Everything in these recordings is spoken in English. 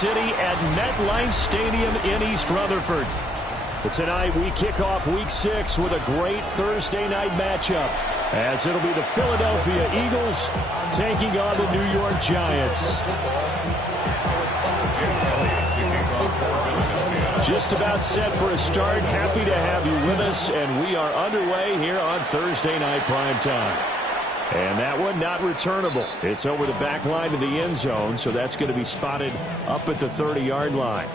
City at MetLife Stadium in East Rutherford. But tonight we kick off Week 6 with a great Thursday night matchup, as it'll be the Philadelphia Eagles taking on the New York Giants. Just about set for a start. Happy to have you with us, and we are underway here on Thursday Night Primetime. And that one not returnable. It's over the back line of the end zone, so that's going to be spotted up at the 30-yard line.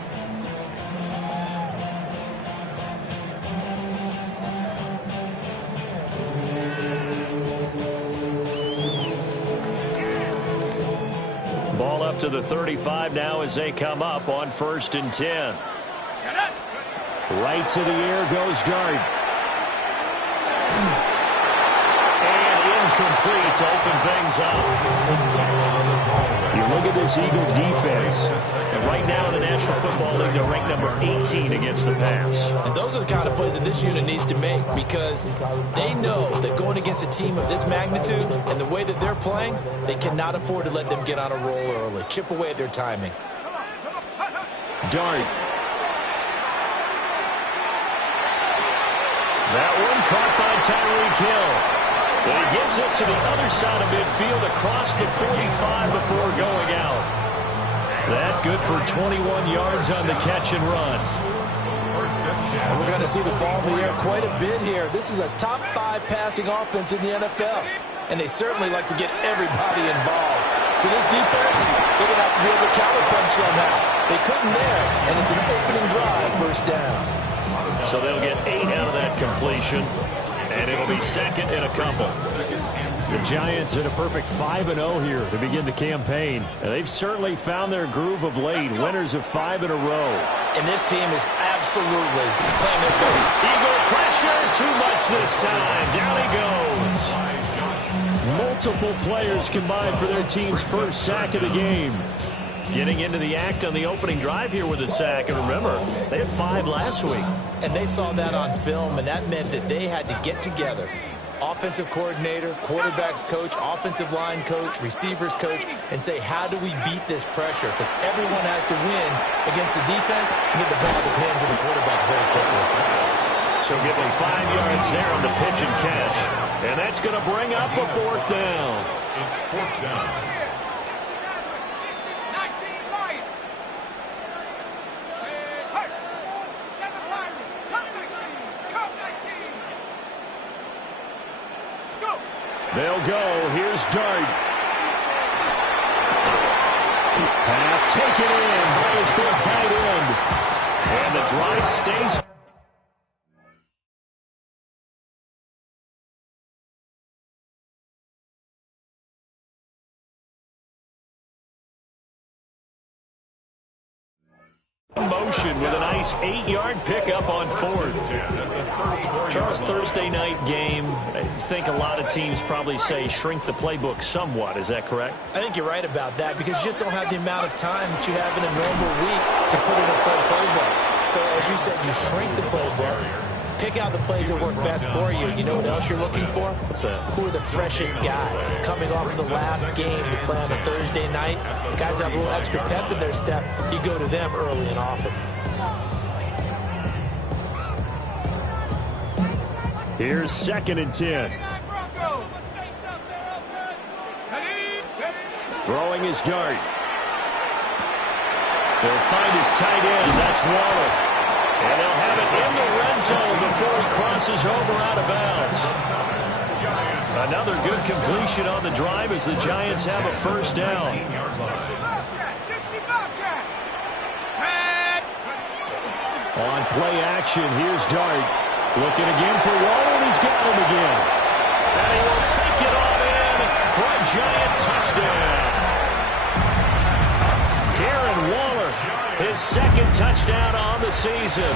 Ball up to the 35 now as they come up on 1st and 10. Right to the air goes Dart. And incomplete to open things up. You look at this Eagle defense. And right now in the National Football League, they're ranked number 18 against the pass. And those are the kind of plays that this unit needs to make, because they know that going against a team of this magnitude and the way that they're playing, they cannot afford to let them get on a roll early. Chip away at their timing. Dart. That one caught by Tyreek Hill. And he gets us to the other side of midfield across the 45 before going out. That good for 21 yards on the catch and run. And we're going to see the ball in the air quite a bit here. This is a top 5 passing offense in the NFL. And they certainly like to get everybody involved. So this defense, they're going to have to be able to counterpunch somehow. They couldn't there, and it's an opening drive, first down. So they'll get 8 out of that completion, and it'll be second and a couple. The Giants in a perfect 5-0 here to begin the campaign. And they've certainly found their groove of late, winners of 5 in a row. And this team is absolutely playing their best. Eagle pressure, too much this time. Down he goes. Multiple players combined for their team's first sack of the game. Getting into the act on the opening drive here with a sack. And remember, they had 5 last week. And they saw that on film, and that meant that they had to get together. Offensive coordinator, quarterbacks coach, offensive line coach, receivers coach, and say, how do we beat this pressure? Because everyone has to win against the defense and get the ball in the hands of the quarterback very quickly. So give them 5 yards there on the pitch and catch. And that's going to bring up a 4th down. It's 4th down. They'll go. Here's Dart. Pass taken in. Throws big tight end. And the drive stays. Motion with a nice 8-yard pickup on 4th. Charles, Thursday night game, I think a lot of teams probably say shrink the playbook somewhat. Is that correct? I think you're right about that, because you just don't have the amount of time that you have in a normal week to put in a full playbook. So as you said, you shrink the playbook. Pick out the plays that work best for you. You know what else you're looking for? What's that? Who are the freshest guys? Coming off of the last game you play on a Thursday night, guys have a little extra pep in their step. You go to them early and often. Here's 2nd and 10. Throwing his Dart. They'll find his tight end. That's Waller. And they'll have it in the red zone before he crosses over out of bounds. Another good completion on the drive as the Giants have a 1st down. On play action, here's Dart. Looking again for Waller, and he's got him again. And he will take it on in for a Giant touchdown. Darren Waller, his 2nd touchdown on the season.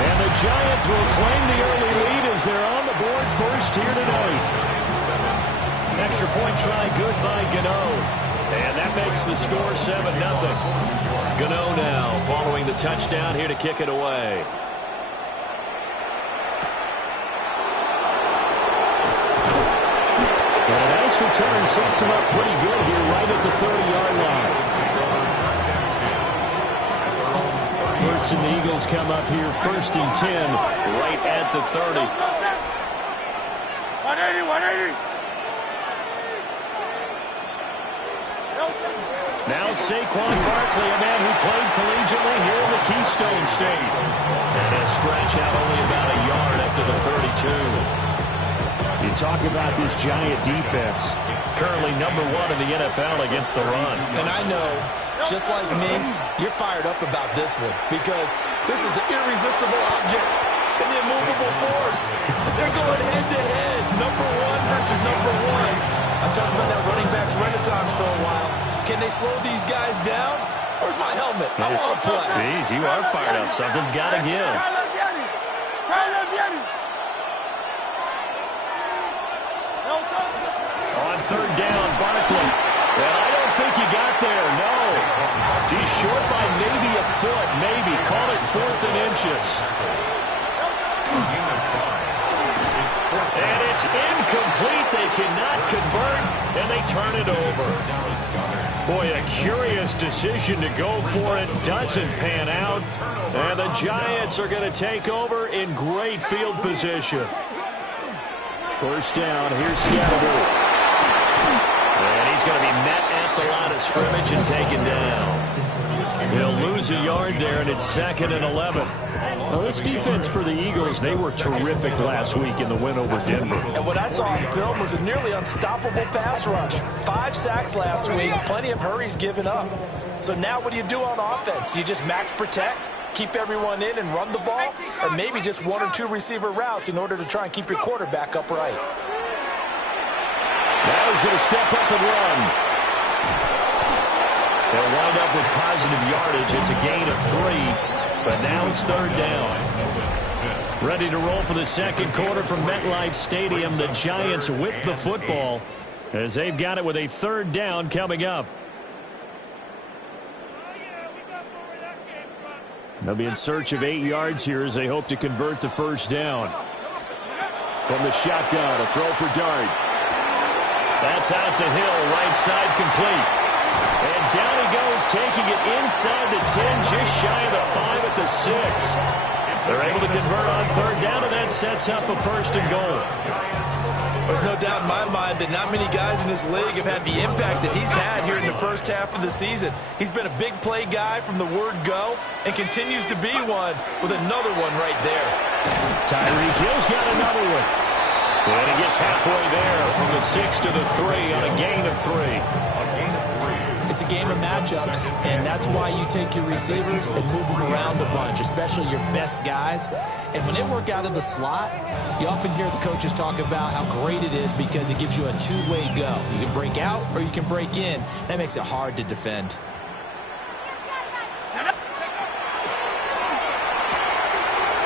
And the Giants will claim the early lead as they're on the board first here tonight. Extra point try good by Gano. And that makes the score 7-0. Gano now following the touchdown here to kick it away. And a nice return sets him up pretty good here right at the 30-yard line. Giants and the Eagles come up here 1st and 10 right at the 30. 180. Now Saquon Barkley, a man who played collegiately here in the Keystone State. And a stretch out only about a yard after the 32. You talk about this Giant defense. Currently #1 in the NFL against the run. And I know, just like me, you're fired up about this one because this is the irresistible object and the immovable force. They're going head-to-head, #1 versus #1. I've talked about that running backs renaissance for a while. Can they slow these guys down? Where's my helmet? I want to play. Jeez, you are fired up. Something's got to give. On 3rd down, Barkley. And I don't think he got there, no. He's short by maybe a foot, maybe. Call it 4th and inches. And it's incomplete. They cannot convert, and they turn it over. Boy, a curious decision to go for it. Doesn't pan out. And the Giants are going to take over in great field position. 1st down. Here's Scola. And he's going to be met at the line of scrimmage and taken down. He'll lose a yard there, and it's 2nd and 11. Well, this defense for the Eagles, they were terrific last week in the win over Denver. And what I saw on film was a nearly unstoppable pass rush. 5 sacks last week, plenty of hurries given up. So now what do you do on offense? You just max protect, keep everyone in and run the ball, or maybe just 1 or 2 receiver routes in order to try and keep your quarterback upright. Now he's going to step up and run. They'll wind up with positive yardage. It's a gain of 3. But now it's 3rd down. Ready to roll for the 2nd quarter from MetLife Stadium. The Giants with the football as they've got it with a 3rd down coming up. They'll be in search of 8 yards here as they hope to convert the 1st down. From the shotgun, a throw for Dart. That's out to Hill, right side complete. And down he goes, taking it inside the 10, just shy of the 5 at the 6. They're able to convert on 3rd down, and that sets up a 1st and goal. There's no doubt in my mind that not many guys in this league have had the impact that he's had here in the first half of the season. He's been a big play guy from the word go and continues to be one with another one right there. Tyreek Hill's got another one. And he gets halfway there from the 6 to the 3 on a gain of 3. It's a game of matchups, and that's why you take your receivers and move them around a bunch, especially your best guys. And when they work out of the slot, you often hear the coaches talk about how great it is because it gives you a 2-way go. You can break out or you can break in. That makes it hard to defend.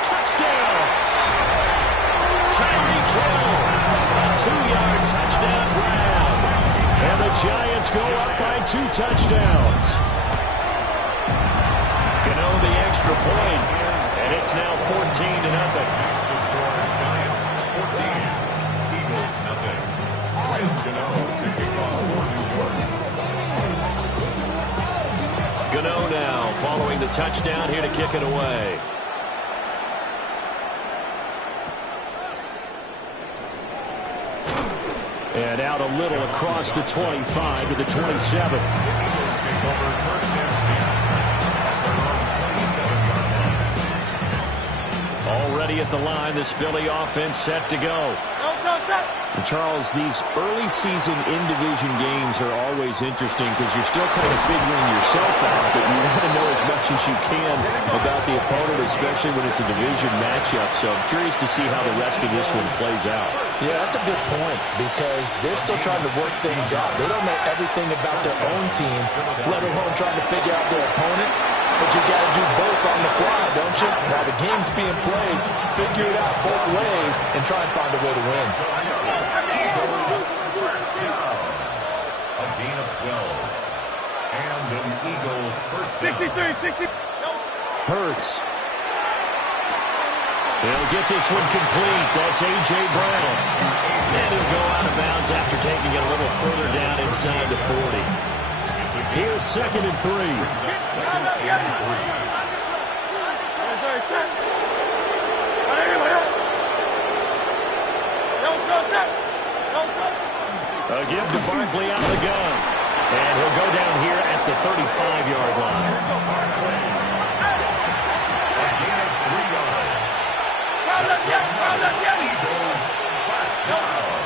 Touchdown! Tyreek Hill, a 2-yard touchdown grab. And the Giants go up by 2 touchdowns. Gano the extra point, and it's now 14-0. Giants 14, Eagles nothing. Ryan Gano to kick off for New York. Gano now following the touchdown here to kick it away. And out a little across the 25 to the 27. Already at the line, this Philly offense set to go. And Charles, these early season in-division games are always interesting because you're still kind of figuring yourself out, but you want to know as much as you can about the opponent, especially when it's a division matchup. So I'm curious to see how the rest of this one plays out. Yeah, that's a good point because they're still trying to work things out. They don't know everything about their own team, let alone trying to figure out their opponent. But you got to do both on the fly, don't you? While the game's being played, figure it out both ways and try and find a way to win. A gain of 12. And an Eagle first down. 63. Hurts. He'll get this one complete. That's A.J. Brown. And he'll go out of bounds after taking it a little further down inside the 40. Here's 2nd and 3. give to Barkley out of the gun. And he'll go down here at the 35-yard line.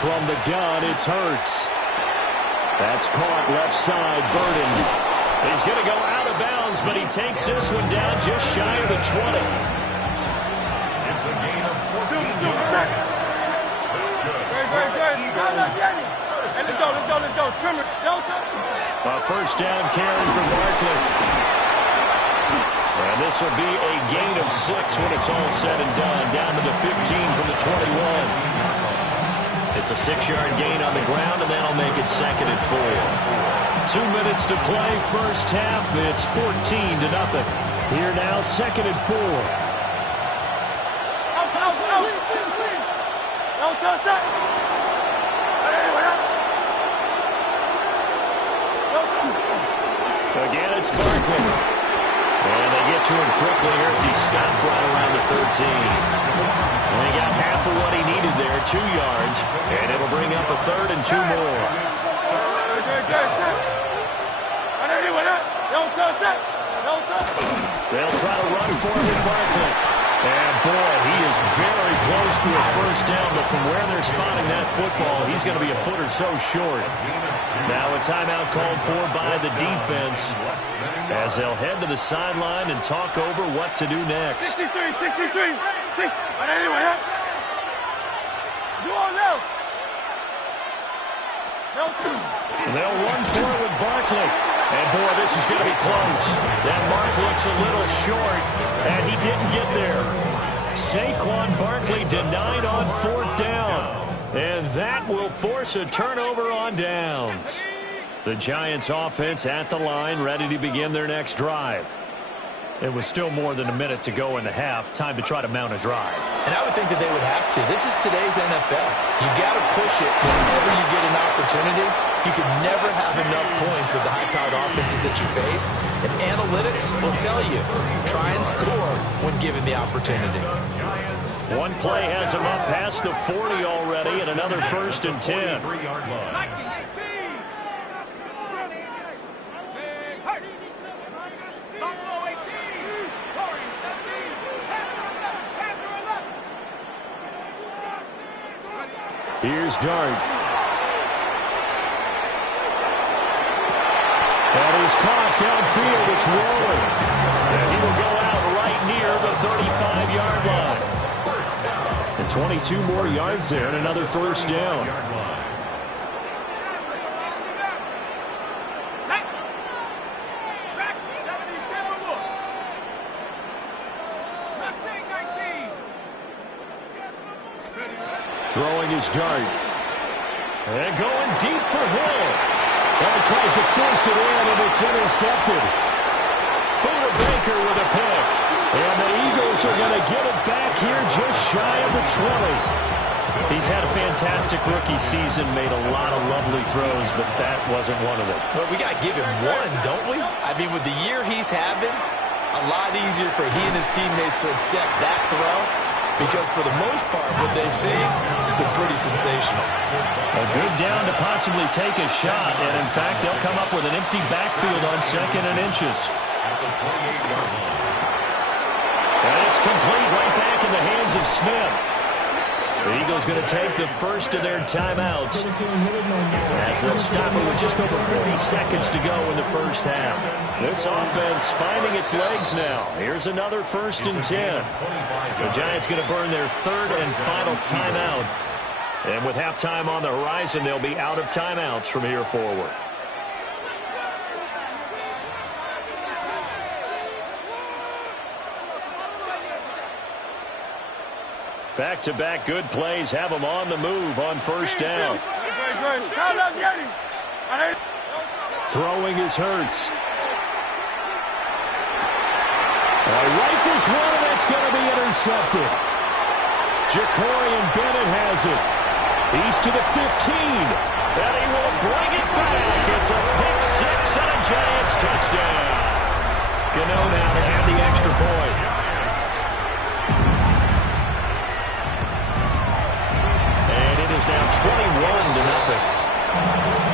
From the gun, it's Hurts. That's caught left side, Burden. He's going to go out of bounds, but he takes this one down just shy of the 20. It's a gain of 14 yards. That's good. Very good. Hey, let's go. Trim it. A first down carry for Barkley. And this will be a gain of 6 when it's all said and done, down to the 15 from the 21. It's a 6-yard gain on the ground, and that'll make it 2nd and 4. 2 minutes to play, first half. It's 14-0. Here now, 2nd and 4. Again, it's Barkley. And they get to him quickly here as he stopped right around the 13. And he got half of what he needed there, 2 yards. And it'll bring up a 3rd and 2 more. They'll try to run for it with Barkley. And, boy, he is very close to a first down, but from where they're spotting that football, he's going to be a foot or so short. Now a timeout called for by the defense as they'll head to the sideline and talk over what to do next. 63. They'll run for it with Barkley. And, boy, this is going to be close. That mark looks a little short, and he didn't get there. Saquon Barkley denied on 4th down. And that will force a turnover on downs. The Giants offense at the line, ready to begin their next drive. It was still more than a minute to go in the half. Time to try to mount a drive. And I would think that they would have to. This is today's NFL. You got to push it whenever you get an opportunity. You can never have enough points with the high-powered offenses that you face. And analytics will tell you, try and score when given the opportunity. One play has him up past the 40 already, and another 1st and 10. Here's Dart. That is caught downfield. It's rolling. And he will go out right near the 35-yard line. And 22 more yards there and another first down. Throwing his Dart. And going deep for Hill. And he tries to force it in, and it's intercepted. Buda Baker with a pick. And the Eagles are going to get it back here just shy of the 20. He's had a fantastic rookie season, made a lot of lovely throws, but that wasn't one of them. Well, we got to give him one, don't we? I mean, with the year he's having, a lot easier for he and his teammates to accept that throw. Because for the most part, what they've seen, it's been pretty sensational. A good down to possibly take a shot, and in fact, they'll come up with an empty backfield on 2nd and inches. And it's complete right back in the hands of Smith. The Eagles going to take the first of their timeouts as they'll stop it with just over 40 seconds to go in the first half. This offense finding its legs now. Here's another 1st and 10. The Giants going to burn their 3rd and final timeout. And with halftime on the horizon, they'll be out of timeouts from here forward. Back-to-back good plays have them on the move on first down. Throwing is Hurts. Rifles one, and it's going to be intercepted. Jacorian Bennett has it. He's to the 15. And he will bring it back. It's a pick 6 and a Giants touchdown. Gano now to have the extra point. And it is now 21-0.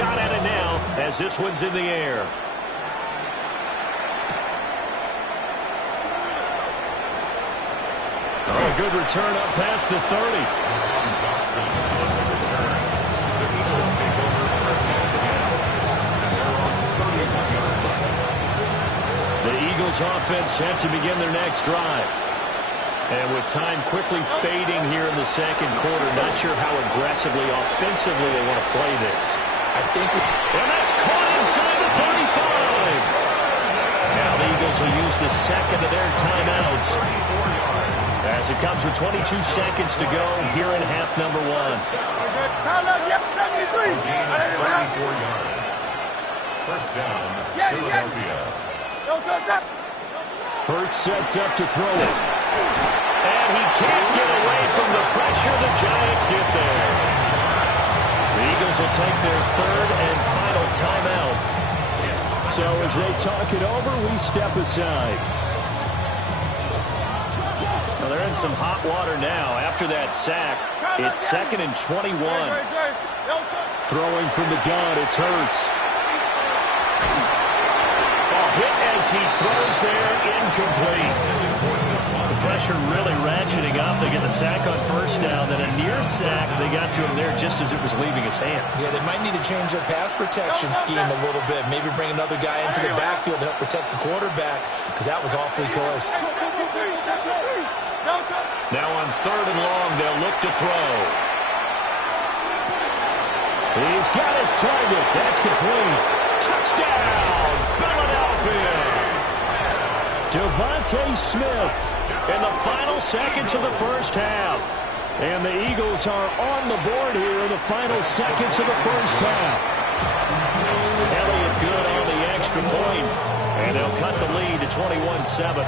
shot at it now as this one's in the air. Oh, a good return up past the 30. The Eagles offense set to begin their next drive. And with time quickly fading here in the second quarter, not sure how aggressively, offensively they want to play this. I think, and that's caught inside the 35. Now the Eagles will use the second of their timeouts as it comes with 22 seconds to go here in half number one. First down, Philadelphia. Hurts sets up to throw it. And he can't get away from the pressure. The Giants get there. The Eagles will take their third and final timeout. So as they talk it over, we step aside. Well, they're in some hot water now. After that sack, it's 2nd and 21. Throwing from the gun, it's Hurts. Hit as he throws there, incomplete. The pressure really ratcheting up. They get the sack on first down, then a near sack. They got to him there just as it was leaving his hand. Yeah, they might need to change their pass protection scheme a little bit. Maybe bring another guy into the backfield to help protect the quarterback, because that was awfully close. Now on 3rd and long, they'll look to throw. He's got his target. That's complete. Touchdown, Philadelphia! Devontae Smith in the final seconds of the first half. And the Eagles are on the board here in the final seconds of the first half. Elliott good on the extra point, and they'll cut the lead to 21-7.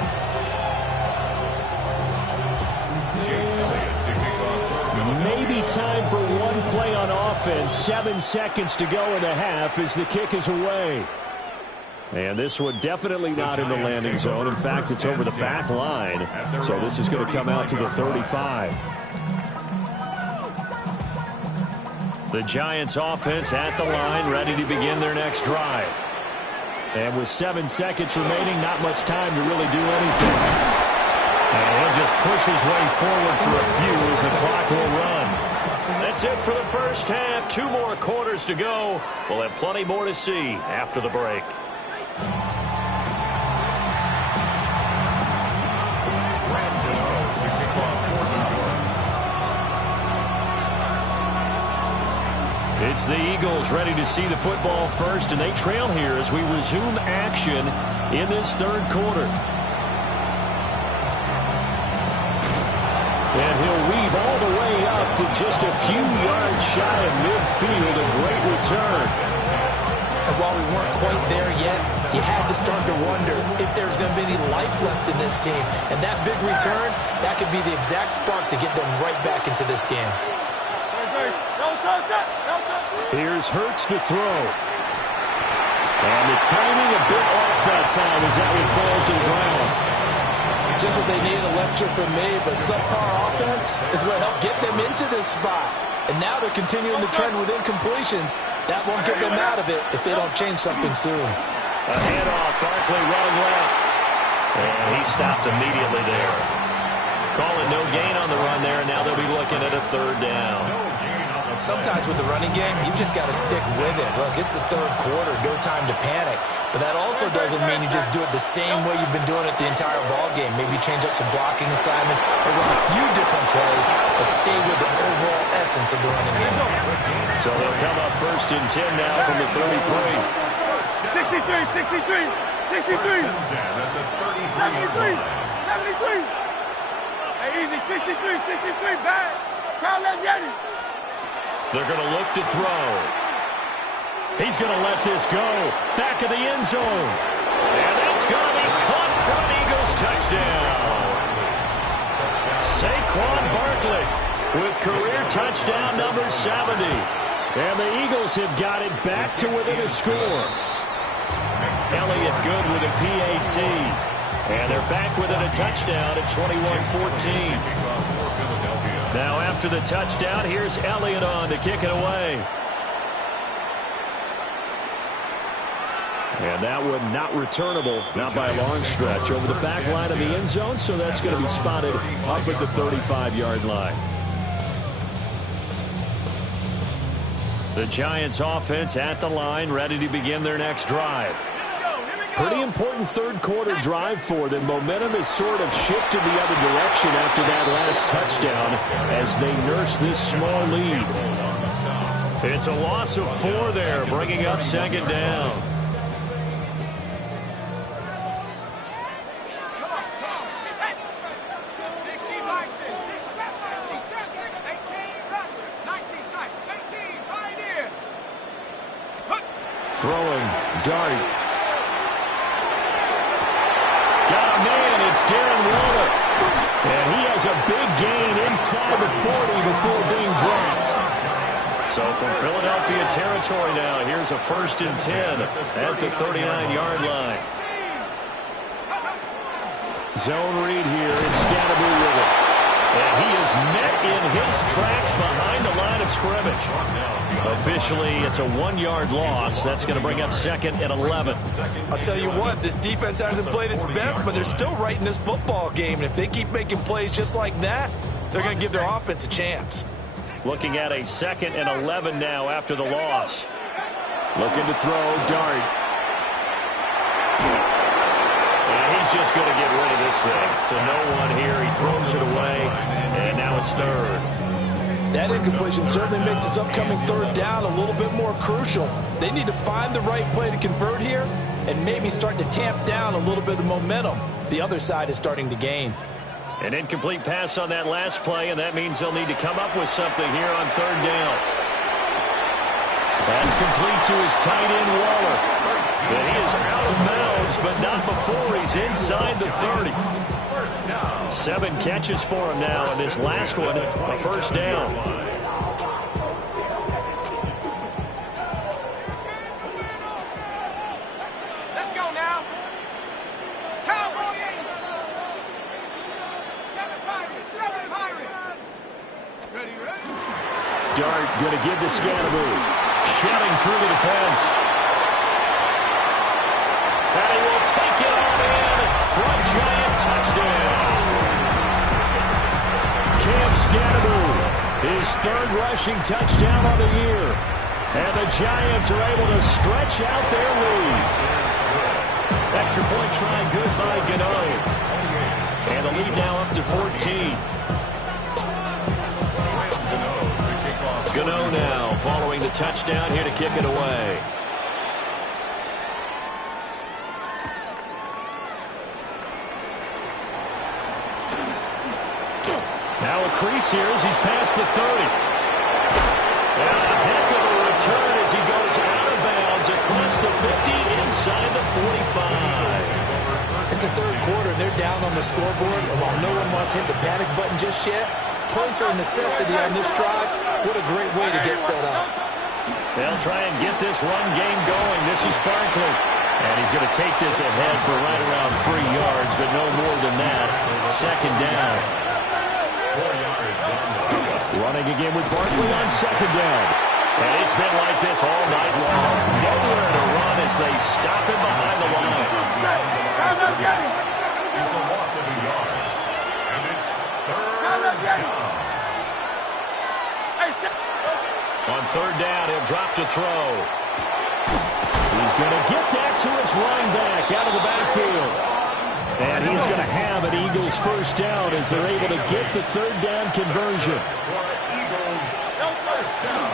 Maybe time for one play on offense. 7 seconds to go in the half as the kick is away. And this one definitely not in the landing zone. In fact, it's over the back line. So this is going to come out to the 35. The Giants offense at the line, ready to begin their next drive. And with 7 seconds remaining, not much time to really do anything. And he'll just push his way forward for a few as the clock will run. That's it for the first half. 2 more quarters to go. We'll have plenty more to see after the break. It's the Eagles ready to see the football first, and they trail here as we resume action in this 3rd quarter. And he'll weave all the way up to just a few yards shy of midfield. A great return. And while we weren't quite there yet, you had to start to wonder if there's going to be any life left in this team. And that big return, that could be the exact spark to get them right back into this game. Here's Hurts to throw. And the timing a bit off that time as that one falls to the ground. Just what they need, a lecture from me, but subpar offense is what helped get them into this spot. And now they're continuing the trend with incompletions. That won't get them out of it if they don't change something soon. A handoff, Barkley running left. And he stopped immediately there. Calling no gain on the run there, and now they'll be looking at a 3rd down. Sometimes with the running game, you've just got to stick with it. Look, it's the 3rd quarter, no time to panic. But that also doesn't mean you just do it the same way you've been doing it the entire ball game. Maybe change up some blocking assignments or run a few different plays, but stay with the overall essence of the running game. So they'll come up 1st and 10 now from the 33. 63. 73. Hey, easy, 63, back. Crowd, let's get it. They're going to look to throw. He's going to let this go. Back of the end zone. And that's going to be caught for an Eagles touchdown. Saquon Barkley with career touchdown number 70. And the Eagles have got it back to within a score. Elliott good with a PAT. And they're back within a touchdown at 21-14. Now after the touchdown, here's Elliott on to kick it away. And that one not returnable, not by a long stretch, over the back line of the end zone, so that's going to be spotted up at the 35-yard line. The Giants offense at the line, ready to begin their next drive. Pretty important third-quarter drive for them. Momentum has sort of shifted the other direction after that last touchdown as they nurse this small lead. It's a loss of 4 there, bringing up second down. Throwing, dart. Got a man, it's Darren Waller. And he has a big gain inside the 40 before being dropped. So from Philadelphia territory now, here's a 1st and 10 at the 39-yard line. Zone read here, it's Scatterby with it. And he is met in his tracks behind the line of scrimmage. Officially, it's a 1-yard loss. That's going to bring up 2nd and 11. I'll tell you what, this defense hasn't played its best, but they're still right in this football game. And if they keep making plays just like that, they're going to give their offense a chance. Looking at a 2nd and 11 now after the loss. Looking to throw, dart. And he's just going to get rid of this thing. To no one here. He throws it away, and now it's 3rd. That incompletion certainly makes this upcoming 3rd down a little bit more crucial. They need to find the right play to convert here and maybe start to tamp down a little bit of momentum. The other side is starting to gain. An incomplete pass on that last play, and that means they'll need to come up with something here on 3rd down. Pass complete to his tight end, Waller. And he is out of bounds, but not before he's inside the 30. 7 catches for him now, and this last one, a 1st down. Let's go now. Cowboy. 7 Pirates. 7 Pirates. Ready. Dart going to give to Scatterby. Shedding through the defense. And he will take it all in for a Giant touchdown. Cam Scatterby, his 3rd rushing touchdown of the year. And the Giants are able to stretch out their lead. Extra point try good by Gano. And the lead now up to 14. Gano now following the touchdown here to kick it away. Now a crease here as he's past the 30. And a heck of a return as he goes out of bounds across the 50 inside the 45. It's the 3rd quarter, and they're down on the scoreboard. And while no one wants to hit the panic button just yet, points are a necessity on this drive. What a great way to get set up. They'll try and get this run game going. This is Barkley. And he's going to take this ahead for right around 3 yards, but no more than that. 2nd down. 4 yards on the Running again with Barkley on 2nd down. And it's been like this all night long. Nowhere to run as they stop him behind the line. It's a loss of a yard. And it's 3rd down. On 3rd down, he'll drop to throw. He's going to get that to his running back out of the backfield. And he's going to have an Eagles 1st down as they're able to get the 3rd down conversion. Eagles 1st down.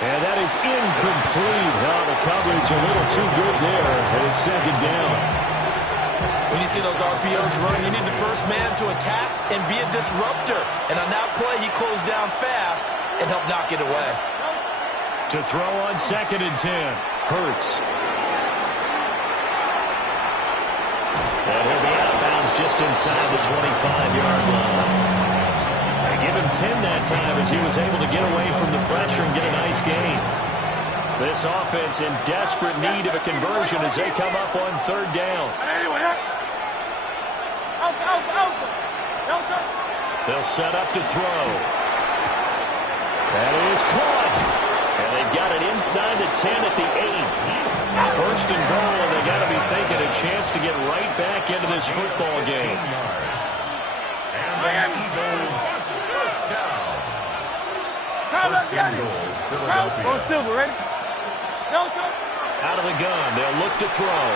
And that is incomplete. Oh, the coverage a little too good there. And it's 2nd down. When you see those RPOs run, you need the first man to attack and be a disruptor. And on that play, he closed down fast and helped knock it away. To throw on 2nd and 10. Hurts. And he'll be out of bounds just inside the 25-yard line. They give him 10 that time as he was able to get away from the pressure and get a nice gain. This offense in desperate need of a conversion as they come up on 3rd down. They'll set up to throw. That is caught. And they've they've got it inside the 10 at the 8. First and goal, and they got to be thinking a chance to get right back into this football game. And the Eagles first down. First and goal, Philadelphia. Go Silver, ready? Out of the gun, they'll look to throw.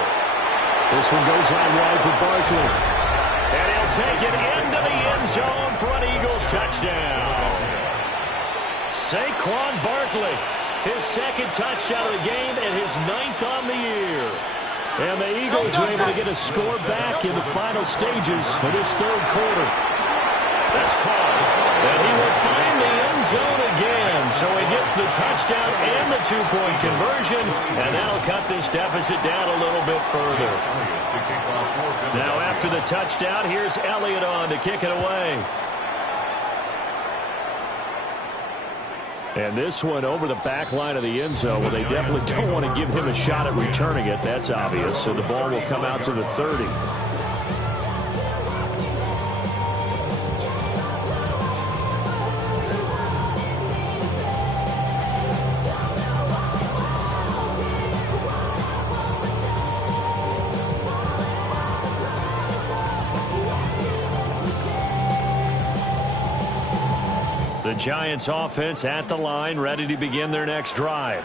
This one goes out wide for Barkley. And he'll take it into the end zone for an Eagles touchdown. Saquon Barkley, his second touchdown of the game and his 9th on the year. And the Eagles are able to get a score back in the final stages of this third quarter. That's caught. And he will find the end zone again. So he gets the touchdown and the 2-point conversion. And that'll cut this deficit down a little bit further. Now after the touchdown, here's Elliott on to kick it away. And this one over the back line of the end zone. Well, they definitely don't want to give him a shot at returning it. That's obvious. So the ball will come out to the 30. The Giants offense at the line, ready to begin their next drive.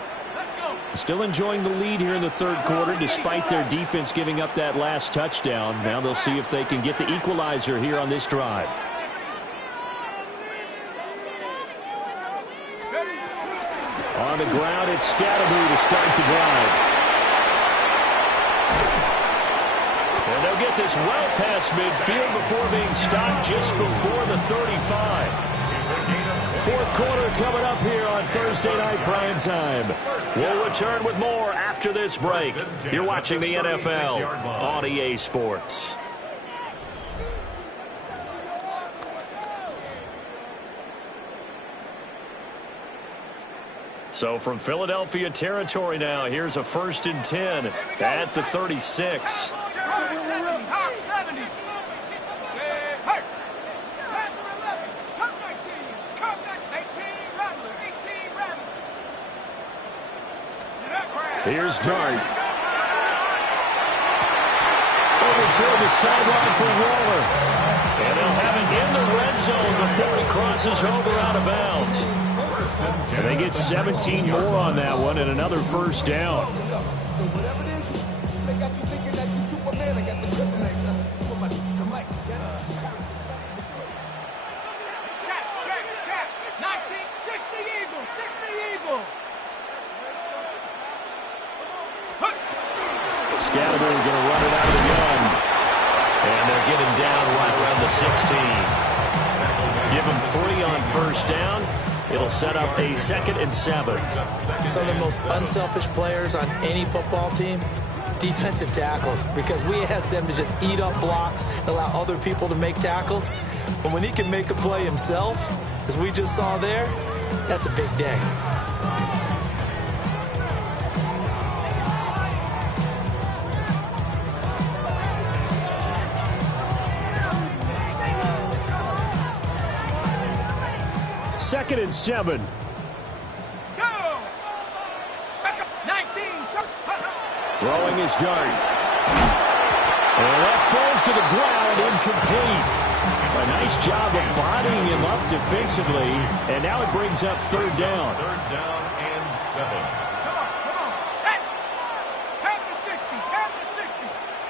Still enjoying the lead here in the third quarter despite their defense giving up that last touchdown. Now they'll see if they can get the equalizer here on this drive. On the ground, it's Scatterby to start the drive. And they'll get this well past midfield before being stopped just before the 35. Fourth quarter coming up here on Thursday night prime time. We'll return with more after this break. You're watching the NFL on EA Sports. So from Philadelphia territory now, here's a 1st and 10 at the 36. Here's Dart. Over to the sideline for Waller. And they'll have it in the red zone before he crosses over out of bounds. And they get 17 more on that one and another first down. Scatterby going to run it out of the gun. And they'll get him down right around the 16. Give him 3 on first down. It'll set up a 2nd and 7. Some of the most unselfish players on any football team, defensive tackles, because we ask them to just eat up blocks, allow other people to make tackles. But when he can make a play himself, as we just saw there, that's a big day. Second and 7. Go! 19. Throwing his Dart. And that falls to the ground, incomplete. A nice job of bodying him up defensively. And now it brings up 3rd down. 3rd down and 7. Come on. Set. Have the 60.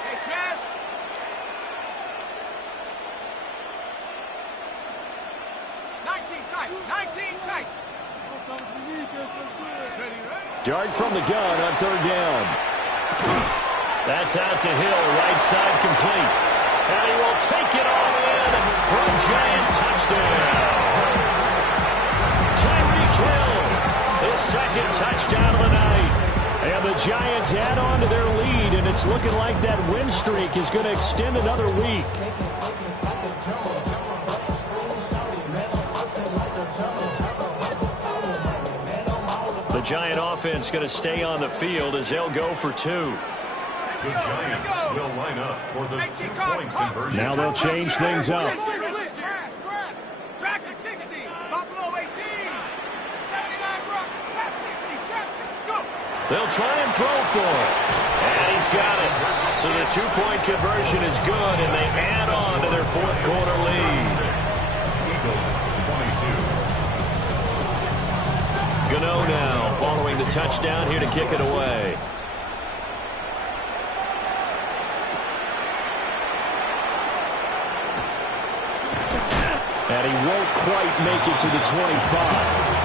Hey, smash. 19 tight. Dart from the gun on 3rd down. That's out to Hill, right side complete. And he will take it all in for a giant touchdown. Tyreek Hill, his 2nd touchdown of the night. And the Giants add on to their lead, and it's looking like that win streak is going to extend another week. The Giant offense going to stay on the field as they'll go for 2. The Giants will line up for the 2-point conversion. Now they'll change things up. Track at 60. Buffalo 18. 79 Brook. Trap 60. They'll try and throw for it. And he's got it. So the two-point conversion is good, and they add on to their fourth quarter lead. Eagles 22. Gano now following the touchdown here to kick it away. And he won't quite make it to the 25.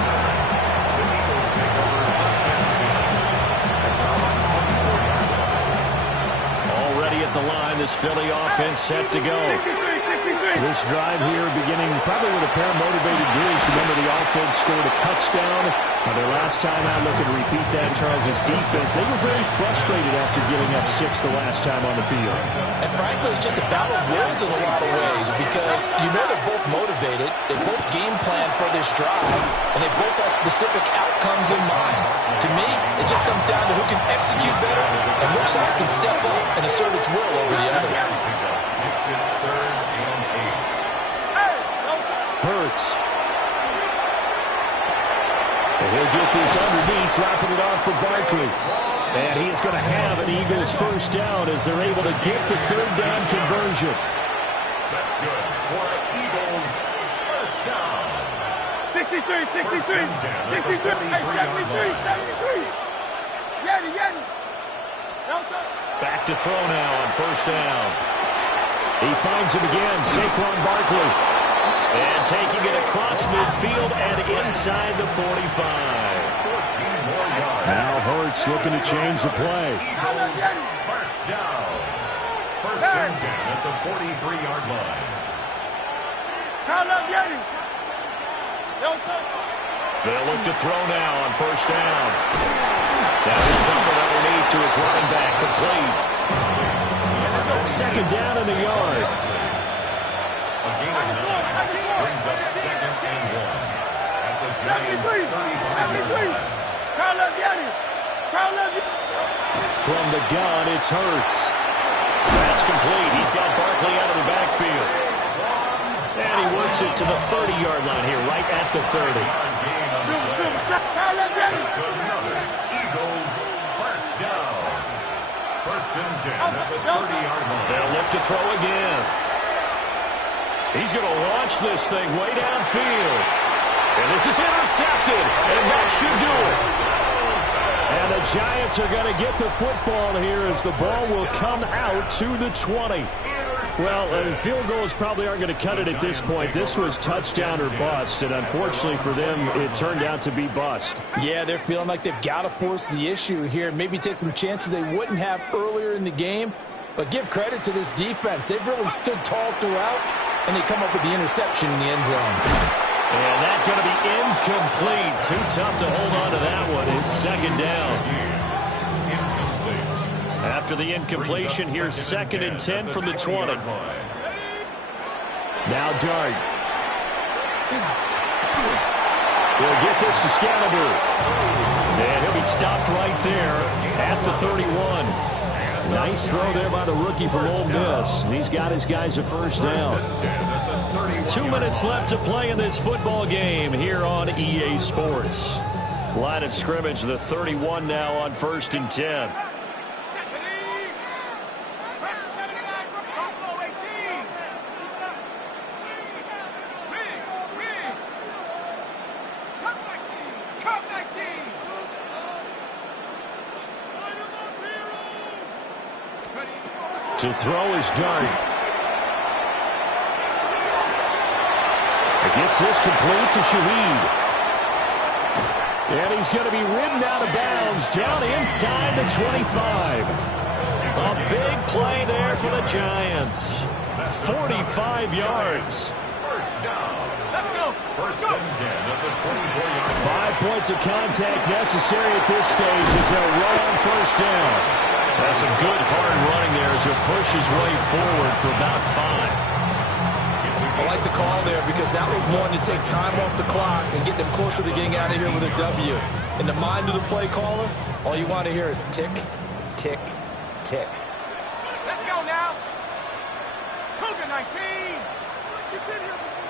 At the line, this Philly offense set to go. This drive here beginning probably with a pair of motivated groups. Remember, the offense scored a touchdown. Their last time out, looking to repeat that, Charles' defense. They were very frustrated after giving up 6 the last time on the field. And frankly, it's just a battle of wills in a lot of ways because you know they're both motivated. They both game plan for this drive, and they both have specific outcomes in mind. To me, it just comes down to who can execute better and which side can step up and assert its will over the other. Makes it 3rd and 8. Hurts. And he'll get this underneath, dropping it off for Barkley. And he is going to have an Eagles first down as they're able to get the third down conversion. That's good for Eagles first down. 63, 63, 63, 73. Yeti. Back to throw now on first down. He finds him again, Saquon Barkley. And taking it across midfield and inside the 45. 14 more yards. Now Hurts looking to change the play. Eagles first down. First and 10 at the 43-yard line. They'll look to throw now on first down. Now he'll dump it underneath to his running back, complete. Second down in the yard. A gain of 9 brings up 2nd and 1 at the Giants' 35-yard line. From the gun, it's Hurts. That's complete. He's got Barkley out of the backfield. And he works it to the 30-yard line here, right at the 30. It's another Eagles first down. First and 10 at the 30-yard line. They'll look to throw again. He's going to launch this thing way downfield. And this is intercepted, and that should do it. And the Giants are going to get the football here as the ball will come out to the 20. Well, field goals probably aren't going to cut it at this point. This was touchdown or bust, and unfortunately for them, it turned out to be bust. Yeah, they're feeling like they've got to force the issue here and maybe take some chances they wouldn't have earlier in the game. But give credit to this defense. They've really stood tall throughout, and they come up with the interception in the end zone. And that's going to be incomplete. Too tough to hold on to that one. It's second down. After the incompletion, here's 2nd and 10 from the 20. Now Dart. He'll get this to Scalaboo. And he'll be stopped right there at the 31. Nice throw there by the rookie from Ole Miss. And he's got his guys a first down. 2 minutes left to play in this football game here on EA Sports. Line of scrimmage, the 31 now on 1st and 10. To throw is Dart. It gets this complete to Shaheed. And he's going to be ridden out of bounds down inside the 25. A big play there for the Giants. 45 yards. First down. Let's go. First and 10 at the 24-yard line. 5 points of contact necessary at this stage as they'll run on first down. That's some good hard running there as he'll push his way forward for about 5. I like the call there because that was one to take time off the clock and get them closer to getting out of here with a W. In the mind of the play caller, all you want to hear is tick, tick, tick. Let's go now. Cougar 19. You've been here before.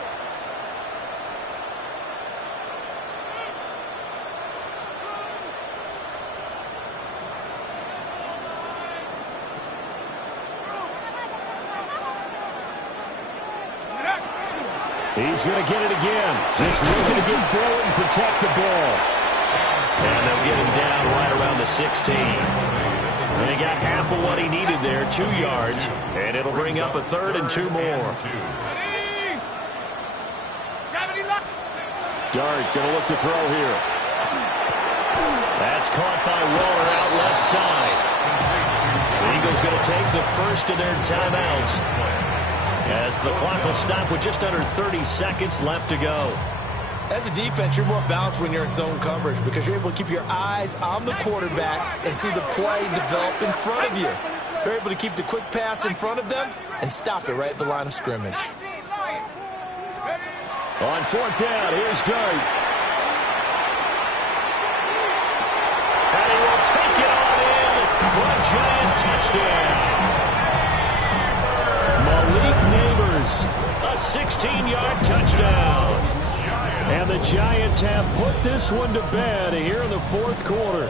He's going to get it again. Just looking to get forward and protect the ball. And they'll get him down right around the 16. And he got half of what he needed there, 2 yards. And it'll bring up a 3rd and 2 more. Dart going to look to throw here. That's caught by Waller out left side. The Eagles going to take the first of their timeouts, as the clock will stop with just under 30 seconds left to go. As a defense, you're more balanced when you're in zone coverage because you're able to keep your eyes on the quarterback and see the play develop in front of you. You're able to keep the quick pass in front of them and stop it right at the line of scrimmage. On 4th down, here's Dart. And he will take it on in for a Giant touchdown. Malik Neighbors, a 16-yard touchdown. And the Giants have put this one to bed here in the 4th quarter.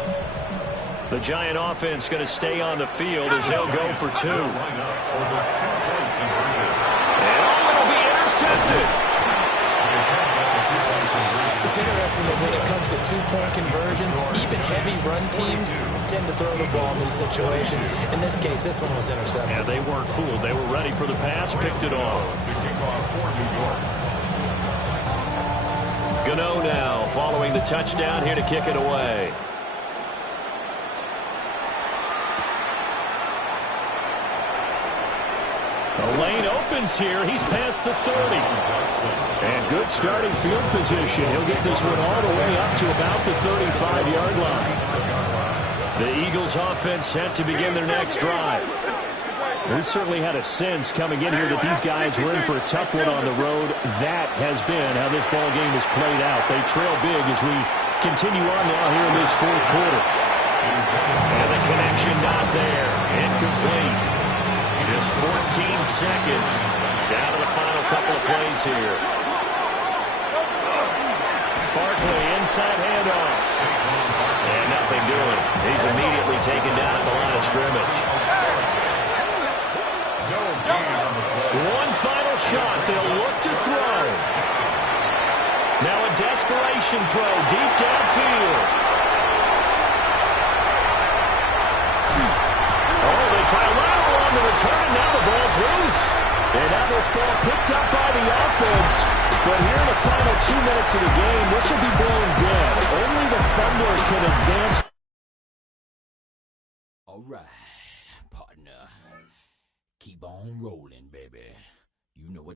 The Giant offense going to stay on the field as they'll go for 2. And it'll be intercepted. It's interesting that when it comes to 2-point conversions, even heavy run teams tend to throw the ball in these situations. In this case, this one was intercepted. Yeah, they weren't fooled. They were ready for the pass, picked it off. Gano now following the touchdown here to kick it away. The lane opens here. He's past the 30. And good starting field position. He'll get this one all the way up to about the 35-yard line. The Eagles offense set to begin their next drive. We certainly had a sense coming in here that these guys were in for a tough one on the road. That has been how this ball game has played out. They trail big as we continue on now here in this 4th quarter. And the connection not there. Incomplete. Just 14 seconds down to the final couple of plays here. Barkley inside handoff. And nothing doing. He's immediately taken down at the line of scrimmage. One final shot. They'll look to throw. Now a desperation throw deep downfield. Oh, they try a lateral on the return, and now the ball's loose. And now this ball picked up by the offense. But here in the final 2 minutes of the game, this will be blown dead. Only the Thunder can advance. All right, partner. Keep on rolling, baby. You know what